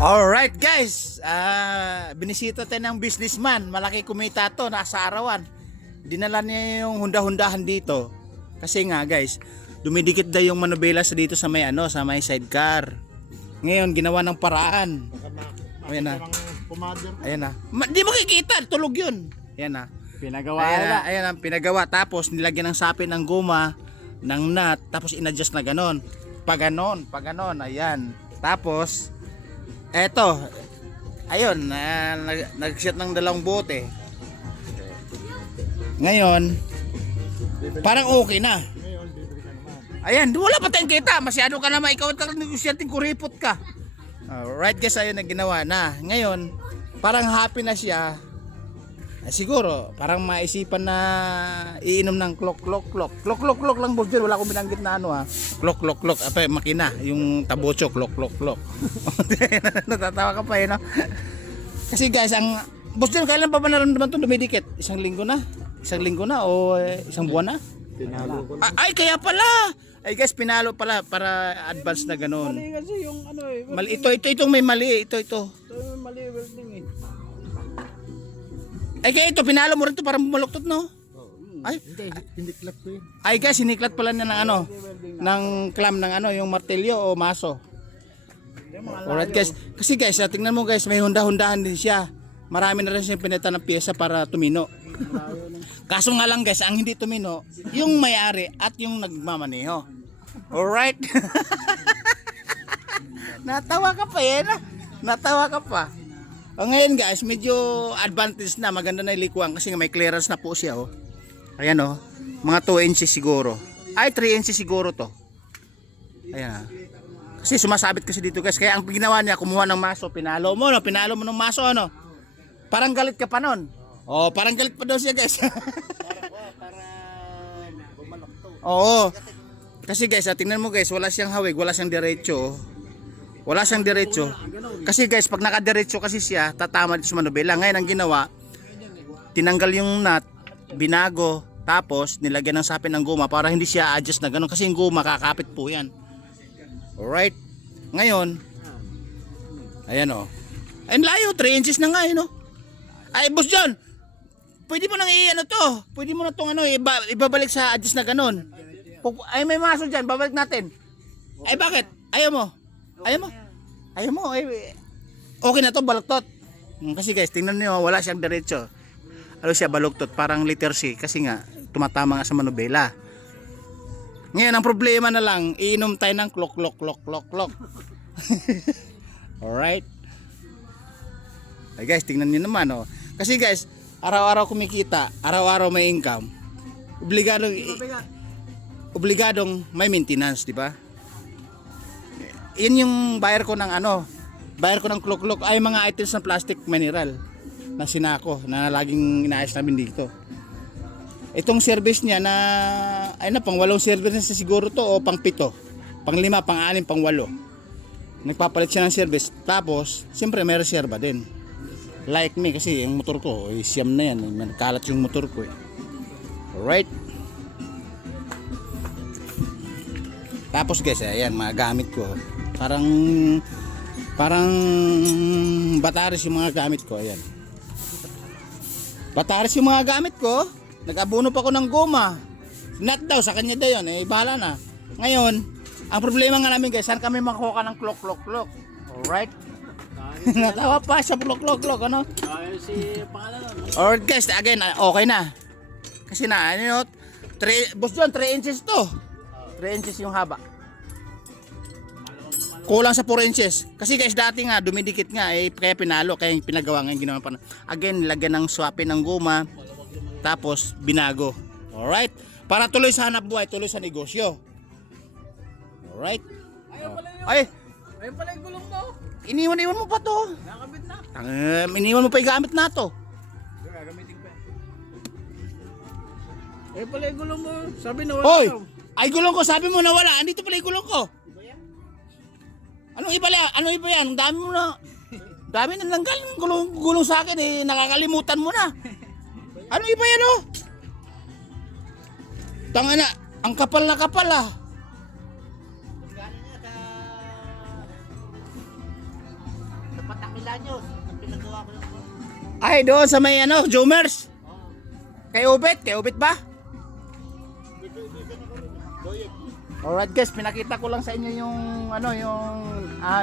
Alright guys, binisita tayo ng businessman. Malaki kumita to, nasa arawan. Dinala niya yung hunda-hundahan dito. Kasi nga guys, dumidikit daw yung manubelas dito sa may sa may sidecar. Ngayon ginawa ng paraan. Ayan na. Ayan na. Di makikita, tulog yun. Ayan na. Pinagawa Ayan na, pinagawa. Tapos nilagyan ng sapin ng guma, ng nut, tapos inadjust na ganon. Pag ganon, ayan. Tapos eto, ayun, nag-shot ng dalawang bote. Ngayon, parang okay na. Ayan, wala pa tayong kita. Masyado ka naman, ikaw ang negosyanteng kuripot ka. Alright guys, ayun na ginawa na. Ngayon, parang happy na siya. Siguro, parang maisipan na iinom ng klok lang boss dyan. Wala akong binanggit na klok. Apa, makina, yung tabocho, klok. Natatawa ka pa no? Kasi guys, ang boss dyan, kailan pa ba naramdaman ito dumidikit? Isang linggo na o isang buwan na? Pinalo ko na. Ay, kaya pala! Ay guys, pinalo pala para advance na ganun. Mali kasi yung Mali, itong may mali, ito. Ito yung mali welding eh. Ay kaya ito, pinalo mo rin ito para bumaluktot, no? Ay, Hindi clap ko yun. ay guys, siniklat pala niya ng ng clamp ng yung martilyo o maso. Alright guys, kasi guys, tingnan mo guys, may hunda-hundahan din siya. Marami na rin siyang pinita ng pyesa para tumino. Kaso nga lang guys, ang hindi tumino, yung may-ari at yung nagmamaneho. Alright? Natawa ka pa Natawa ka pa. Ngayon guys, medyo advantage na, maganda na ilikuan kasi may clearance na po siya Ayan mga 2 inches siguro. Ay 3 inches siguro to. Ayan. Kasi sumasabit kasi dito guys, kaya ang ginawa niya, kumuha ng maso, pinalo mo ng maso Parang galit ka pa nun. Parang galit pa daw siya guys. Para bumalok to. Oo. Kasi guys, tingnan mo guys, wala siyang hawig, wala siyang diretso. Kasi guys, pag nakadiretso kasi siya, tatama dito sa manubela. Ngayon ang ginawa, tinanggal yung nut, binago, tapos nilagyan ng sapin ng guma para hindi siya adjust na ganun. Kasi yung guma, kakapit po yan. Alright. Ngayon, ayan Ayun layo, 3 inches na nga Ay, boss John, pwede mo nang pwede mo na itong ibabalik sa adjust na ganun. Ay, may maso dyan, babalik natin. Ay, bakit? Ayaw mo? Okay na to, baluktot. Kasi guys, tingnan niyo, wala siyang diretso. Siya, baluktot, parang letter C. Kasi nga, tumatama nga sa manubela. Ngayon, ang problema na lang, iinom tayo ng klok. Alright. Ay guys, tingnan niyo naman Kasi guys, araw-araw kumikita, araw-araw may income. Obligadong may maintenance, di ba? Yan yung bayar ko ng klok ay mga items ng plastic mineral na sinako na laging inaayos namin dito. Itong service niya na pang 8 service na siguro to o pang 7, pang 5, pang 6, pang 8. Nagpapalit siya ng service. Tapos siyempre may reserva din. Like me kasi yung motor ko siyam na yan, nagkalat yung motor ko Alright. Tapos guys, ayan mga gamit ko. Parang bataris yung mga gamit ko, ayan. Bataris yung mga gamit ko. Nag-abono pa ko ng goma. Nut daw, sa kanya daw yun, bahala na. Ngayon, ang problema nga namin guys, saan kami makuha ng klok. Alright? Natawa pa siya, klok, Si pangalan Alright guys, again, okay na. Kasi boss John, 3 inches to. 3 inches yung haba. Kulang sa 4 inches. Kasi guys, dati nga, dumidikit nga, kaya pinalo, kaya pinagawa nga, ginawa pa. Again, lagyan ng swapin ng guma, tapos binago. Alright? Para tuloy sa hanap buhay, tuloy sa negosyo. Alright? Ayun pala yung gulong mo. Iniwan mo pa to. Nakakabit na. Iniwan mo pa yung gamit na to. Gagamitin pa. Ayun pala yung gulong mo. Sabi na wala. Hoy! Ay, gulong ko, sabi mo nawala. Andito pala yung gulong ko. Anong iba yan? Ang dami mo na. Dami na nanggal ng gulong sa akin nakakalimutan mo na. Anong iba yan Tanga na, ang kapal na kapal Milanyos. Pinagawa ko yung... Ay, doon sa may ano, Jomers. Kay Ubit ba? Alright guys, pinakita ko lang sa inyo yung ano, yung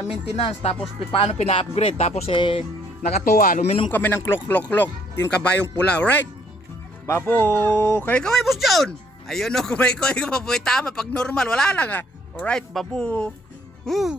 maintenance tapos paano pina-upgrade tapos nakatuwa, uminom kami ng klok, yung kabayong pula, alright? Babu, kay Boss John. Ayun no, kumay ko, tama pag normal, wala lang Alright, babu. Woo.